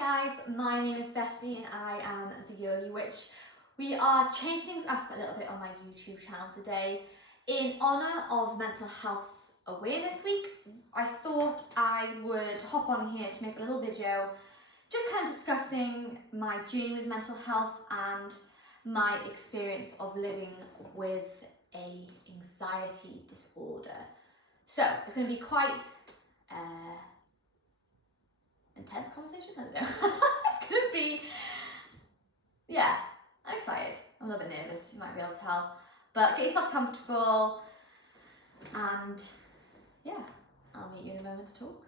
guys, my name is Bethany and I am the Yogi Witch. We are changing things up a little bit on my YouTube channel today. In honour of Mental Health Awareness Week, I thought I would hop on here to make a little video just kind of discussing my journey with mental health and my experience of living with an anxiety disorder. So it's going to be quite intense conversation, I don't know. It's going to be, yeah, I'm excited. I'm a little bit nervous, you might be able to tell. But get yourself comfortable and yeah, I'll meet you in a moment to talk.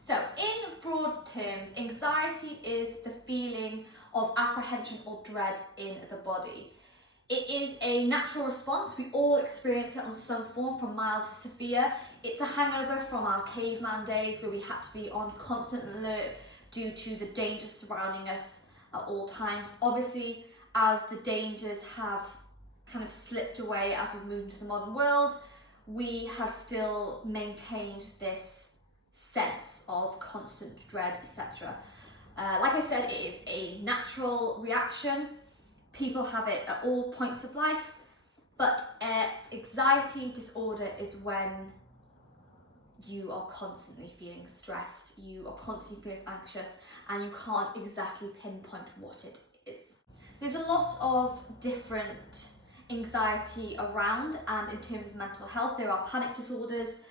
So, in broad terms, anxiety is the feeling of apprehension or dread in the body. It is a natural response. We all experience it on some form, from mild to severe. It's a hangover from our caveman days where we had to be on constant alert due to the dangers surrounding us at all times. Obviously, as the dangers have kind of slipped away as we've moved into the modern world, we have still maintained this sense of constant dread, etc. Like I said, it is a natural reaction. People have it at all points of life, but anxiety disorder is when you are constantly feeling stressed, you are constantly feeling anxious, and you can't exactly pinpoint what it is. There's a lot of different anxiety around, and in terms of mental health, there are panic disorders,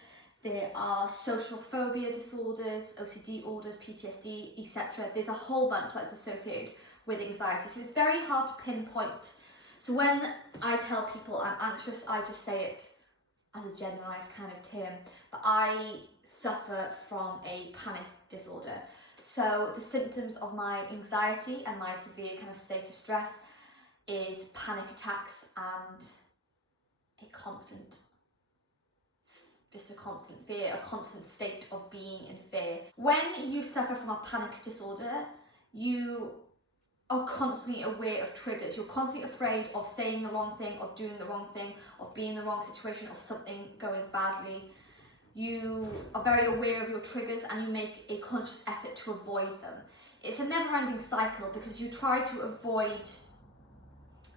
there are social phobia disorders, OCD disorders, PTSD, etc. There's a whole bunch that's associated with anxiety. So it's very hard to pinpoint. So when I tell people I'm anxious, I just say it as a generalized kind of term. But I suffer from a panic disorder. So the symptoms of my anxiety and my severe kind of state of stress is panic attacks and a constant fear, a constant state of being in fear. When you suffer from a panic disorder, you are constantly aware of triggers. You're constantly afraid of saying the wrong thing, of doing the wrong thing, of being in the wrong situation, of something going badly. You are very aware of your triggers and you make a conscious effort to avoid them. It's a never-ending cycle because you try to avoid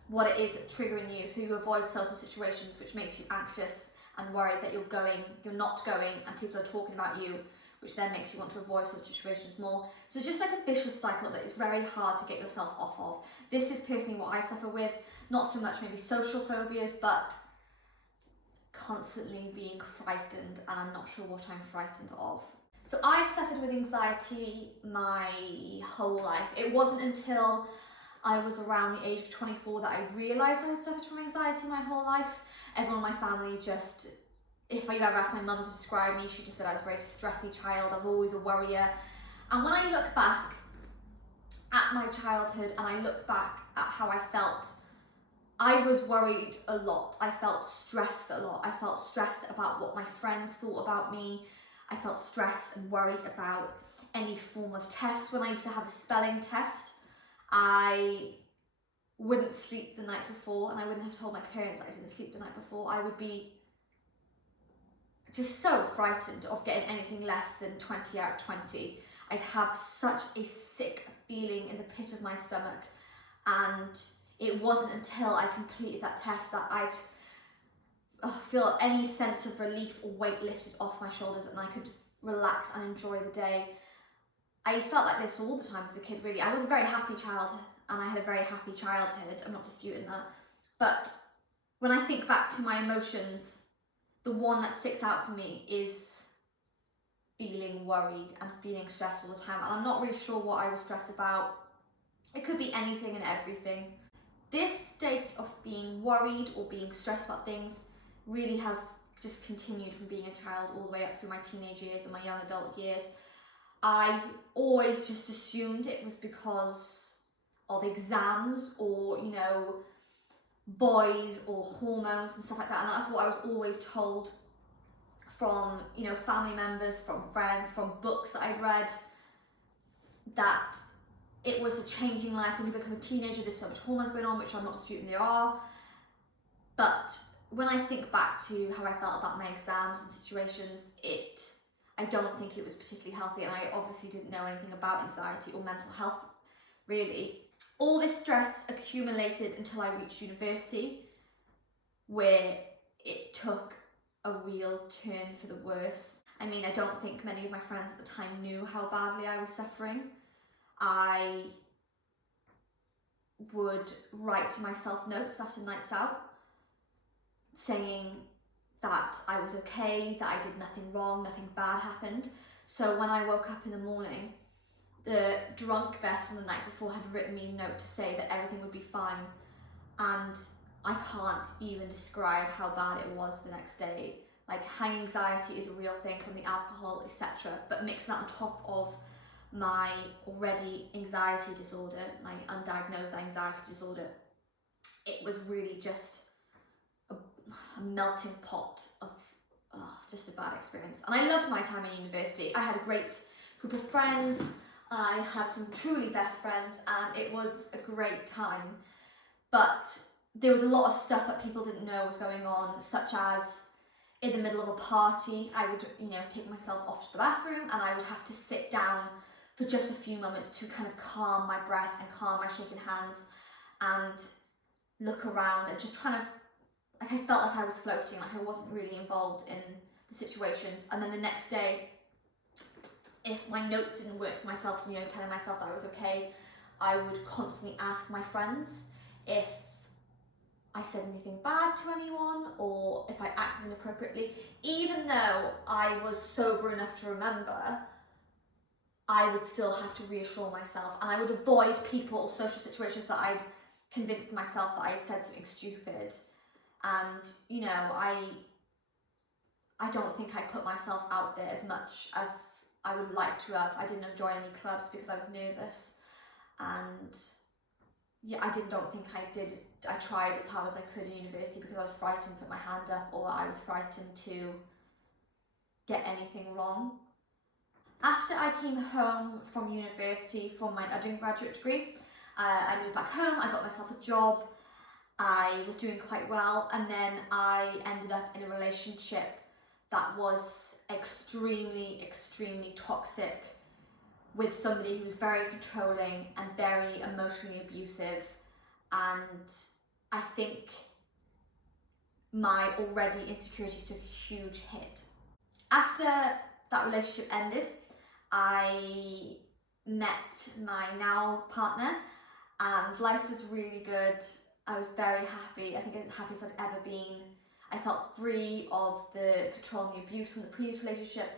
what it is that's triggering you. So you avoid social situations, which makes you anxious and worried that you're not going, and people are talking about you, which then makes you want to avoid such situations more. So it's just like a vicious cycle that is very hard to get yourself off of. This is personally what I suffer with, not so much maybe social phobias, but constantly being frightened, and I'm not sure what I'm frightened of. So I've suffered with anxiety my whole life. It wasn't until I was around the age of 24 that I realised I had suffered from anxiety my whole life. Everyone in my family just, if you ever asked my mum to describe me, she just said I was a very stressy child, I was always a worrier. And when I look back at my childhood and I look back at how I felt, I was worried a lot. I felt stressed a lot. I felt stressed about what my friends thought about me. I felt stressed and worried about any form of test. When I used to have a spelling test, I wouldn't sleep the night before, and I wouldn't have told my parents that I didn't sleep the night before. I would be just so frightened of getting anything less than 20 out of 20. I'd have such a sick feeling in the pit of my stomach, and it wasn't until I completed that test that I'd feel any sense of relief or weight lifted off my shoulders and I could relax and enjoy the day. I felt like this all the time as a kid, really. I was a very happy child and I had a very happy childhood, I'm not disputing that. But when I think back to my emotions, the one that sticks out for me is feeling worried and feeling stressed all the time. And I'm not really sure what I was stressed about. It could be anything and everything. This state of being worried or being stressed about things really has just continued from being a child all the way up through my teenage years and my young adult years. I always just assumed it was because of exams or, you know, boys or hormones and stuff like that, and that's what I was always told from, you know, family members, from friends, from books that I'd read, that it was a changing life. When you become a teenager, there's so much hormones going on, which I'm not disputing there are. But when I think back to how I felt about my exams and situations, I don't think it was particularly healthy, and I obviously didn't know anything about anxiety or mental health, really. All this stress accumulated until I reached university, where it took a real turn for the worse. I mean, I don't think many of my friends at the time knew how badly I was suffering. I would write to myself notes after nights out, saying that I was okay, that I did nothing wrong, nothing bad happened. So when I woke up in the morning, the drunk Beth from the night before had written me a note to say that everything would be fine, and I can't even describe how bad it was the next day. Like, high anxiety is a real thing from the alcohol, etc. But mix that on top of my already anxiety disorder, my undiagnosed anxiety disorder, it was really just a melting pot of just a bad experience. And I loved my time in university. I had a great group of friends. I had some truly best friends, and it was a great time. But there was a lot of stuff that people didn't know was going on, such as in the middle of a party, I would, you know, take myself off to the bathroom, and I would have to sit down for just a few moments to kind of calm my breath and calm my shaking hands and look around and just trying to, like, I felt like I was floating, like I wasn't really involved in the situations. And then the next day, if my notes didn't work for myself, you know, telling myself that I was okay, I would constantly ask my friends if I said anything bad to anyone or if I acted inappropriately. Even though I was sober enough to remember, I would still have to reassure myself, and I would avoid people or social situations that I'd convinced myself that I had said something stupid. And, you know, I don't think I put myself out there as much as I would like to have. I didn't join any clubs because I was nervous, and yeah, don't think I did. I tried as hard as I could in university because I was frightened to put my hand up, or I was frightened to get anything wrong. After I came home from university from my undergraduate degree, I moved back home, I got myself a job, I was doing quite well, and then I ended up in a relationship that was extremely, extremely toxic, with somebody who was very controlling and very emotionally abusive. And I think my already insecurities took a huge hit. After that relationship ended, I met my now partner, and life was really good. I was very happy. I think as happy as I'd ever been. I felt free of the control and the abuse from the previous relationship,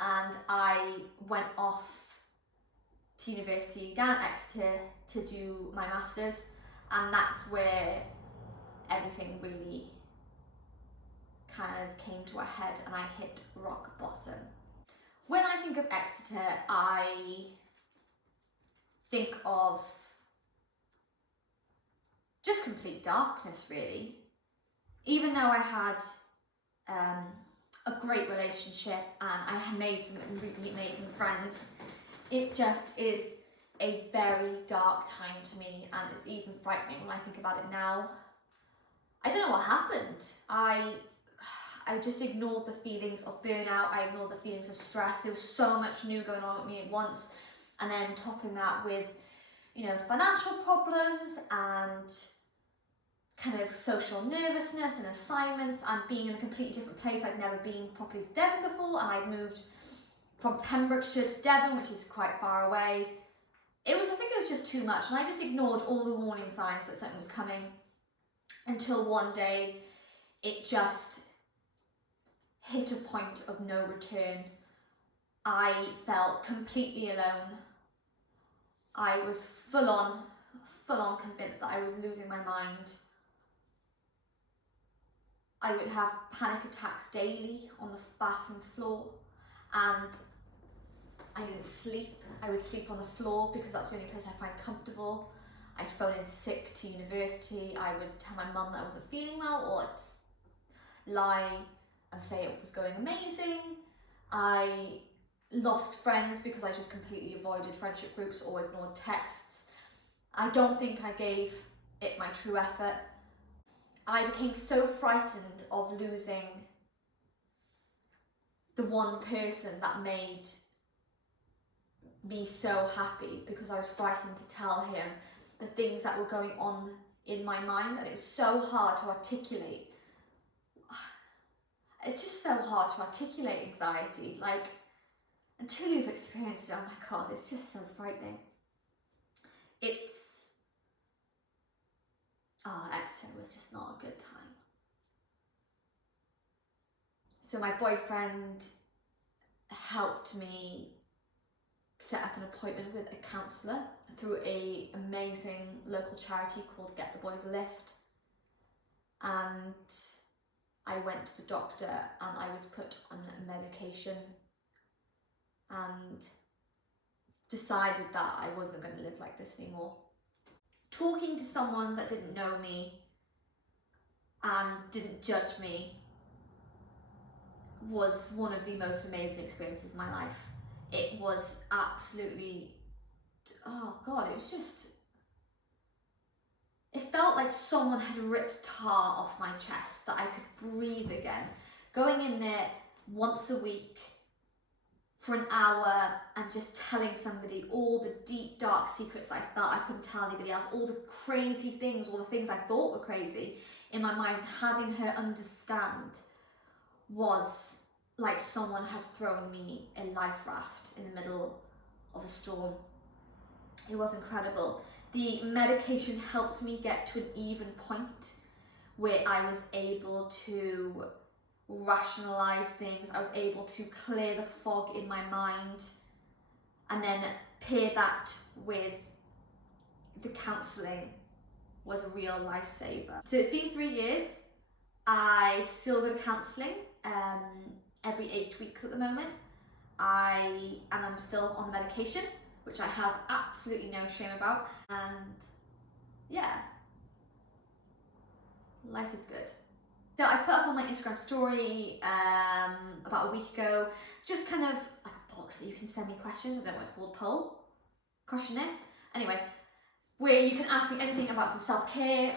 and I went off to university down at Exeter to do my masters, and that's where everything really kind of came to a head and I hit rock bottom. When I think of Exeter, I think of just complete darkness, really. Even though I had a great relationship and I had made some really amazing friends, it just is a very dark time to me, and it's even frightening when I think about it now. I don't know what happened. I just ignored the feelings of burnout, I ignored the feelings of stress. There was so much new going on with me at once, and then topping that with, you know, financial problems and kind of social nervousness and assignments and being in a completely different place. I'd never been properly to Devon before, and I'd moved from Pembrokeshire to Devon, which is quite far away. I think it was just too much, and I just ignored all the warning signs that something was coming, until one day it just hit a point of no return. I felt completely alone. I was full on convinced that I was losing my mind. I would have panic attacks daily on the bathroom floor, and I didn't sleep. I would sleep on the floor because that's the only place I find comfortable. I'd phone in sick to university. I would tell my mum that I wasn't feeling well, or I'd lie. and say it was going amazing. I lost friends because I just completely avoided friendship groups or ignored texts. I don't think I gave it my true effort. I became so frightened of losing the one person that made me so happy, because I was frightened to tell him the things that were going on in my mind, and it was so hard to articulate. It's just so hard to articulate anxiety, like, until you've experienced it. Oh my God, it's just so frightening. Episode was just not a good time. So my boyfriend helped me set up an appointment with a counsellor through an amazing local charity called Get the Boys a Lift. And I went to the doctor and I was put on medication and decided that I wasn't going to live like this anymore. Talking to someone that didn't know me and didn't judge me was one of the most amazing experiences of my life. It was absolutely, oh God, it felt like someone had ripped tar off my chest, that I could breathe again. Going in there once a week for an hour and just telling somebody all the deep, dark secrets I felt I couldn't tell anybody else, all the crazy things, all the things I thought were crazy in my mind, having her understand was like someone had thrown me a life raft in the middle of a storm. It was incredible. The medication helped me get to an even point where I was able to rationalize things. I was able to clear the fog in my mind, and then pair that with the counselling was a real lifesaver. So it's been 3 years. I still go to counselling every 8 weeks at the moment. And I'm still on the medication, which I have absolutely no shame about. And yeah, life is good. So I put up on my Instagram story about a week ago, just kind of like a box that you can send me questions. I don't know what it's called, poll, questionnaire. Anyway, where you can ask me anything about some self-care,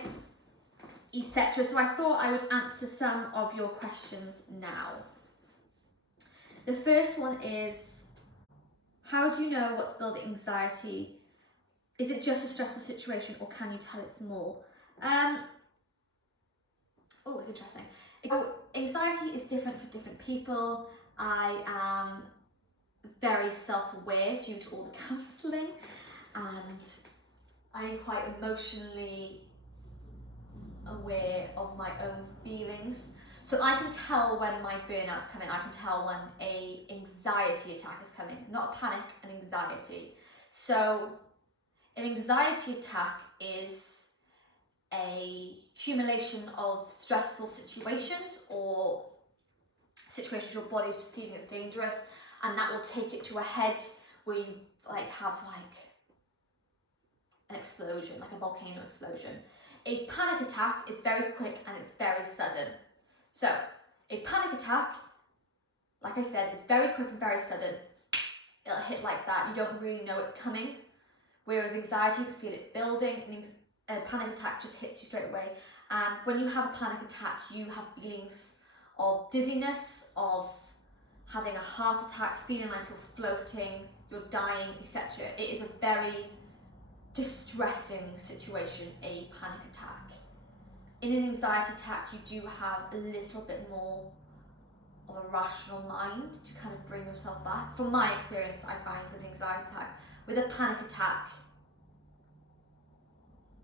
etc. So I thought I would answer some of your questions now. The first one is, how do you know what's building anxiety? Is it just a stressful situation, or can you tell it's more? It's interesting. Anxiety is different for different people. I am very self-aware due to all the counselling, and I am quite emotionally aware of my own feelings. So I can tell when my burnout's coming. I can tell when an anxiety attack is coming, not a panic, an anxiety. So an anxiety attack is a accumulation of stressful situations or situations your body is perceiving as dangerous, and that will take it to a head where you have an explosion, like a volcano explosion. A panic attack is very quick and it's very sudden. So a panic attack, like I said, is very quick and very sudden. It'll hit like that. You don't really know it's coming. Whereas anxiety, you can feel it building. A panic attack just hits you straight away. And when you have a panic attack, you have feelings of dizziness, of having a heart attack, feeling like you're floating, you're dying, etc. It is a very distressing situation, a panic attack. In an anxiety attack, you do have a little bit more of a rational mind to kind of bring yourself back. From my experience, I find with an anxiety attack, with a panic attack,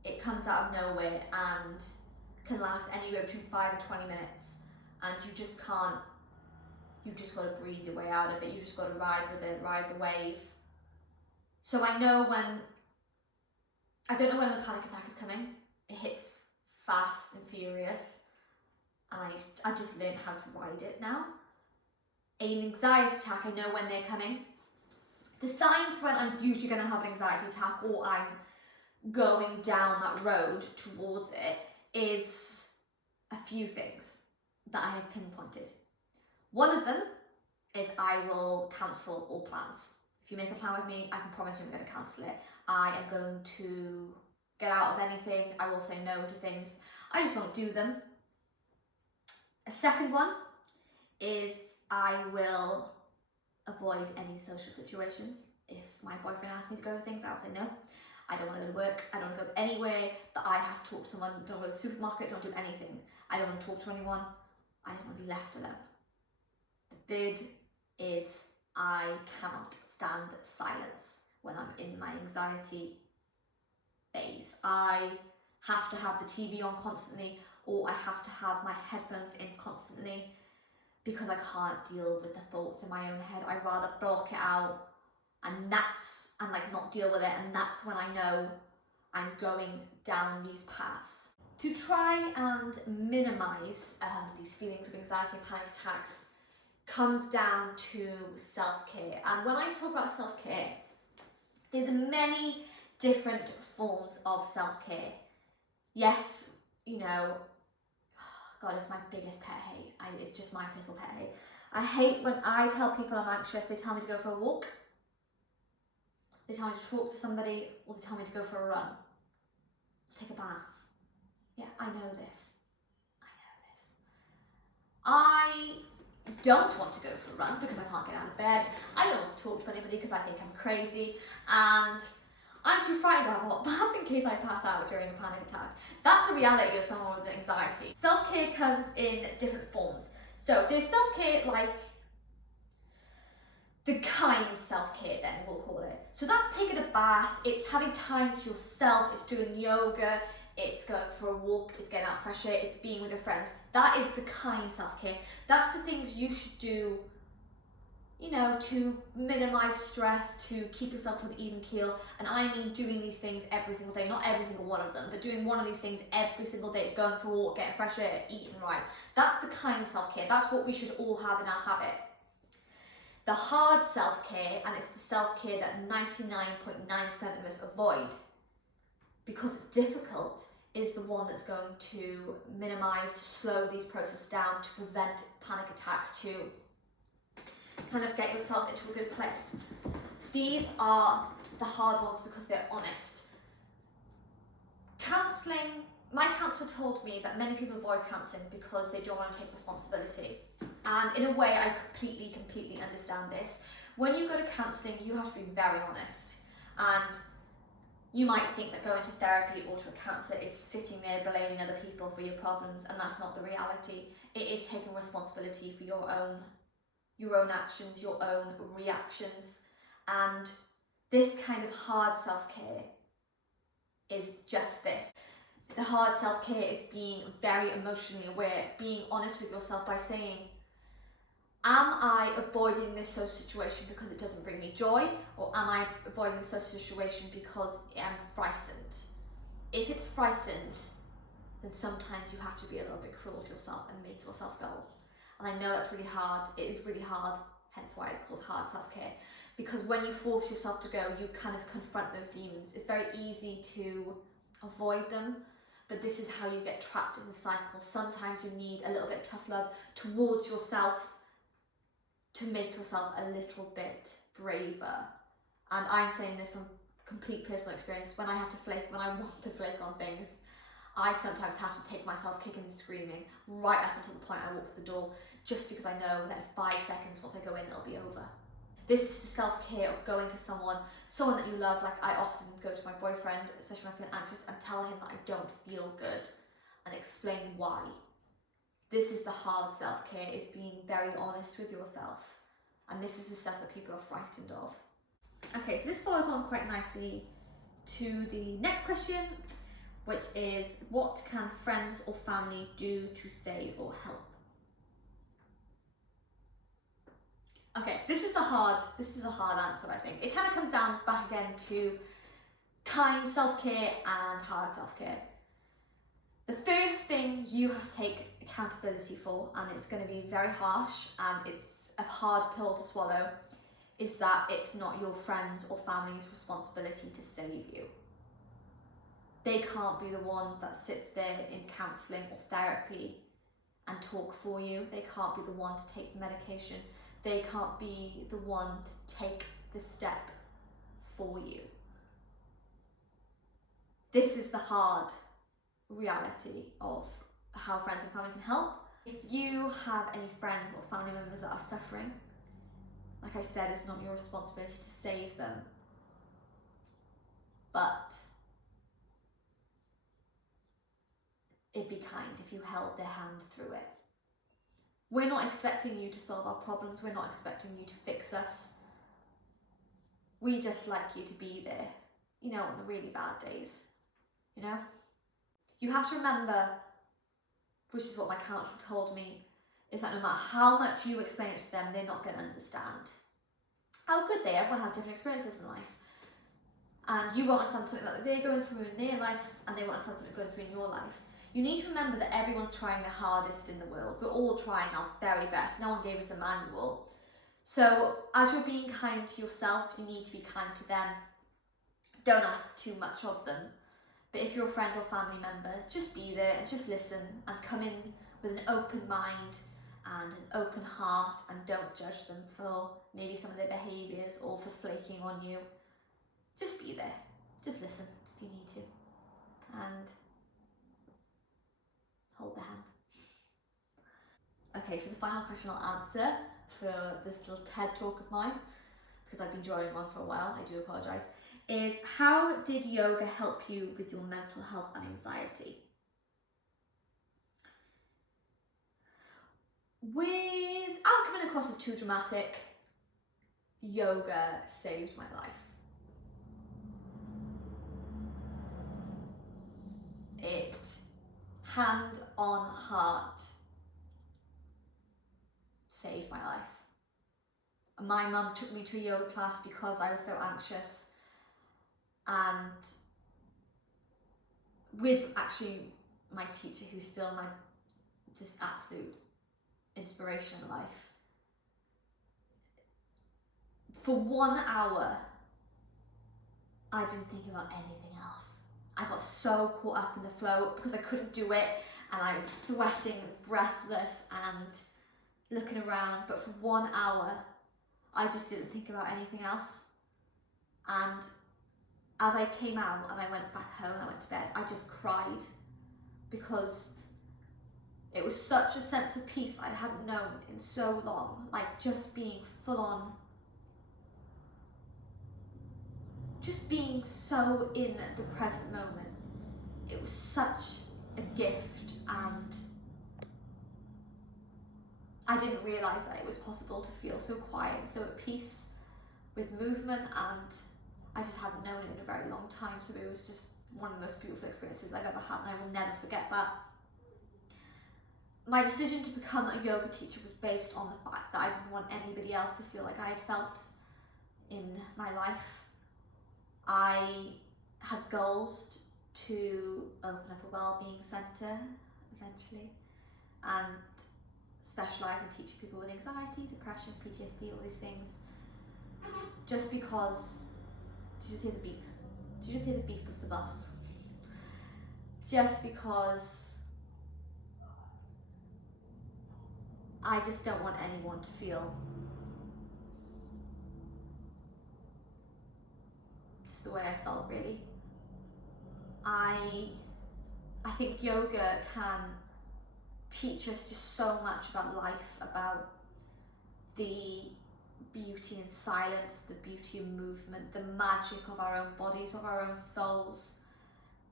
it comes out of nowhere and can last anywhere between 5 and 20 minutes, and you just got to breathe your way out of it. You just got to ride with it, ride the wave. So I don't know when a panic attack is coming. It hits fast and furious, and I just learned how to ride it now. An anxiety attack, I know when they're coming. The signs when I'm usually going to have an anxiety attack, or I'm going down that road towards it, is a few things that I have pinpointed. One of them is I will cancel all plans. If you make a plan with me, I can promise you I'm going to cancel it. I am going to get out of anything. I will say no to things. I just won't do them. A second one is I will avoid any social situations. If my boyfriend asks me to go to things, I'll say no. I don't want to go to work. I don't want to go anywhere that I have to talk to someone. Don't go to the supermarket. Don't do anything. I don't want to talk to anyone. I just want to be left alone. The third is I cannot stand silence when I'm in my anxiety phase. I have to have the TV on constantly, or I have to have my headphones in constantly because I can't deal with the thoughts in my own head. I'd rather block it out and not deal with it, and that's when I know I'm going down these paths. To try and minimise these feelings of anxiety and panic attacks comes down to self-care. And when I talk about self-care, there's many different forms of self-care. Yes, God, it's my biggest pet hate. It's just my personal pet hate. I hate when I tell people I'm anxious, they tell me to go for a walk, they tell me to talk to somebody, or they tell me to go for a run, take a bath. Yeah, I know this. I don't want to go for a run because I can't get out of bed. I don't want to talk to anybody because I think I'm crazy, and I'm too frightened to have a hot bath in case I pass out during a panic attack. That's the reality of someone with anxiety. Self-care comes in different forms. So there's self-care like the kind self-care, then we'll call it. So that's taking a bath, it's having time to yourself, it's doing yoga, it's going for a walk, it's getting out fresh air, it's being with your friends. That is the kind self-care. That's the things you should do, to minimize stress, to keep yourself with an even keel. And I mean doing these things every single day, not every single one of them, but doing one of these things every single day, going for a walk, getting fresh air, eating right. That's the kind self-care. That's what we should all have in our habit. The hard self-care, and it's the self-care that 99.9% of us avoid because it's difficult, is the one that's going to minimize, to slow these processes down, to prevent panic attacks, to kind of get yourself into a good place. These are the hard ones because they're honest. Counselling, my counsellor told me that many people avoid counselling because they don't want to take responsibility. And in a way, I completely understand this. When you go to counselling, you have to be very honest. And you might think that going to therapy or to a counsellor is sitting there blaming other people for your problems, and that's not the reality. It is taking responsibility for your own actions, your own reactions. And this kind of hard self-care is just this. The hard self-care is being very emotionally aware, being honest with yourself by saying, am I avoiding this social situation because it doesn't bring me joy, or am I avoiding this social situation because I'm frightened? If it's frightened, then sometimes you have to be a little bit cruel to yourself and make yourself go. And I know that's really hard. It is really hard, hence why it's called hard self-care. Because when you force yourself to go, you kind of confront those demons. It's very easy to avoid them, but this is how you get trapped in the cycle. Sometimes you need a little bit of tough love towards yourself to make yourself a little bit braver. And I'm saying this from complete personal experience. When I want to flake on things, I sometimes have to take myself kicking and screaming right up until the point I walk through the door, just because I know that in 5 seconds once I go in, it'll be over. This is the self-care of going to someone that you love. Like, I often go to my boyfriend, especially when I feel anxious, and tell him that I don't feel good and explain why. This is the hard self-care, is being very honest with yourself. And this is the stuff that people are frightened of. Okay, so this follows on quite nicely to the next question, which is, what can friends or family do to say or help? Okay, this is a hard answer, I think. It kind of comes down back again to kind self-care and hard self-care. The first thing you have to take accountability for, and it's going to be very harsh and it's a hard pill to swallow, is that it's not your friends or family's responsibility to save you. They can't be the one that sits there in counselling or therapy and talk for you. They can't be the one to take the medication. They can't be the one to take the step for you. This is the hard reality of how friends and family can help. If you have any friends or family members that are suffering, like I said, it's not your responsibility to save them, but it'd be kind if you held their hand through it. We're not expecting you to solve our problems. We're not expecting you to fix us. We just like you to be there, you know, on the really bad days, you know? You have to remember, which is what my counsellor told me, is that no matter how much you explain it to them, they're not going to understand. How could they? Everyone has different experiences in life. And you won't understand something that they're going through in their life, and they won't understand something going through in your life. You need to remember that everyone's trying their hardest in the world. We're all trying our very best. No one gave us a manual. So as you're being kind to yourself, you need to be kind to them. Don't ask too much of them. But if you're a friend or family member, just be there and just listen and come in with an open mind and an open heart, and don't judge them for maybe some of their behaviours or for flaking on you. Just be there. Just listen if you need to. And hold their hand. Okay, so the final question I'll answer for this little TED talk of mine, because I've been drawing on for a while, I do apologise, is how did yoga help you with your mental health and anxiety? Without coming across as too dramatic, yoga saved my life. It, hand on heart, saved my life. My mum took me to a yoga class because I was so anxious, and with actually my teacher, who's still my just absolute inspiration in life. For 1 hour, I didn't think about anything else. I got so caught up in the flow because I couldn't do it, and I was sweating, breathless and looking around, but for 1 hour I just didn't think about anything else. And as I came out and I went back home and I went to bed, I just cried, because it was such a sense of peace I hadn't known in so long, like just being full on, just being so in the present moment. It was such a gift, and I didn't realise that it was possible to feel so quiet and so at peace with movement, and I just hadn't known it in a very long time, so it was just one of the most beautiful experiences I've ever had, and I will never forget that. My decision to become a yoga teacher was based on the fact that I didn't want anybody else to feel like I had felt in my life. I have goals to open up a wellbeing centre eventually, and specialise in teaching people with anxiety, depression, PTSD, all these things. Just because, did you just hear the beep? Did you just hear the beep of the bus? Just because I just don't want anyone to feel just the way I felt, really. I think yoga can teach us just so much about life, about the beauty in silence, the beauty in movement, the magic of our own bodies, of our own souls,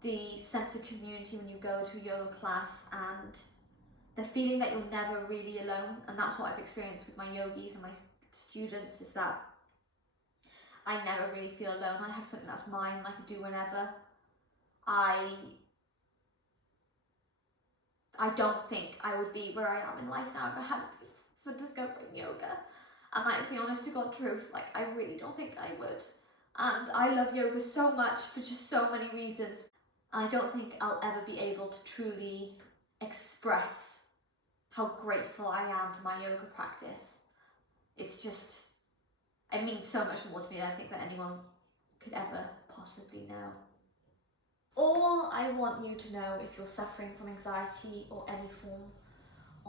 the sense of community when you go to a yoga class, and the feeling that you're never really alone. And that's what I've experienced with my yogis and my students, is that I never really feel alone. I have something that's mine and I can do whenever. I don't think I would be where I am in life now if I hadn't been for discovering yoga. And that is the honest to God truth. Like, I really don't think I would. And I love yoga so much for just so many reasons. And I don't think I'll ever be able to truly express how grateful I am for my yoga practice. It's just, it means so much more to me than I think that anyone could ever possibly know. All I want you to know, if you're suffering from anxiety or any form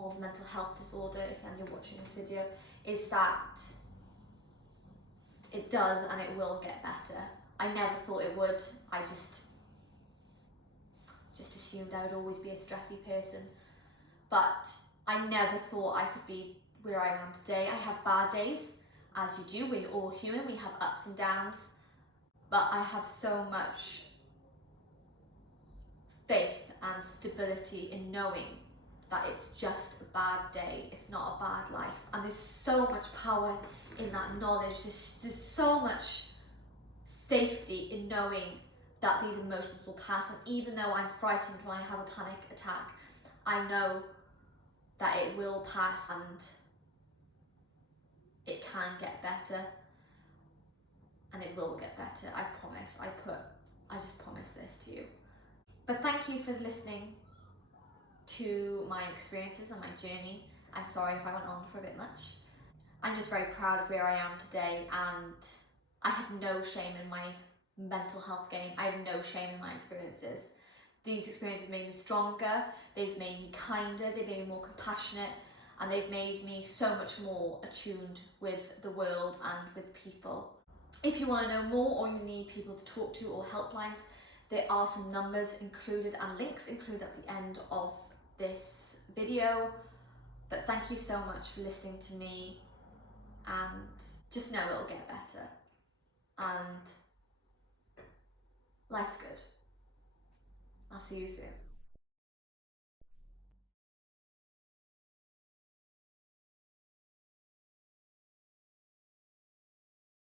of mental health disorder, if then you're watching this video, is that it does and it will get better. I never thought it would. I just assumed I would always be a stressy person. But I never thought I could be where I am today. I have bad days, as you do. We're all human. We have ups and downs. But I have so much faith and stability in knowing that it's just a bad day. It's not a bad life. And there's so much power in that knowledge. There's so much safety in knowing that these emotions will pass. And even though I'm frightened when I have a panic attack, I know that it will pass and it can get better, and it will get better. I promise. I just promise this to you. But thank you for listening to my experiences and my journey. I'm sorry if I went on for a bit much. I'm just very proud of where I am today, and I have no shame in my mental health game. I have no shame in my experiences. These experiences made me stronger, they've made me kinder, they've made me more compassionate, and they've made me so much more attuned with the world and with people. If you want to know more, or you need people to talk to, or helplines, there are some numbers included and links included at the end of this video. But thank you so much for listening to me, and just know it'll get better, and life's good. I'll see you soon.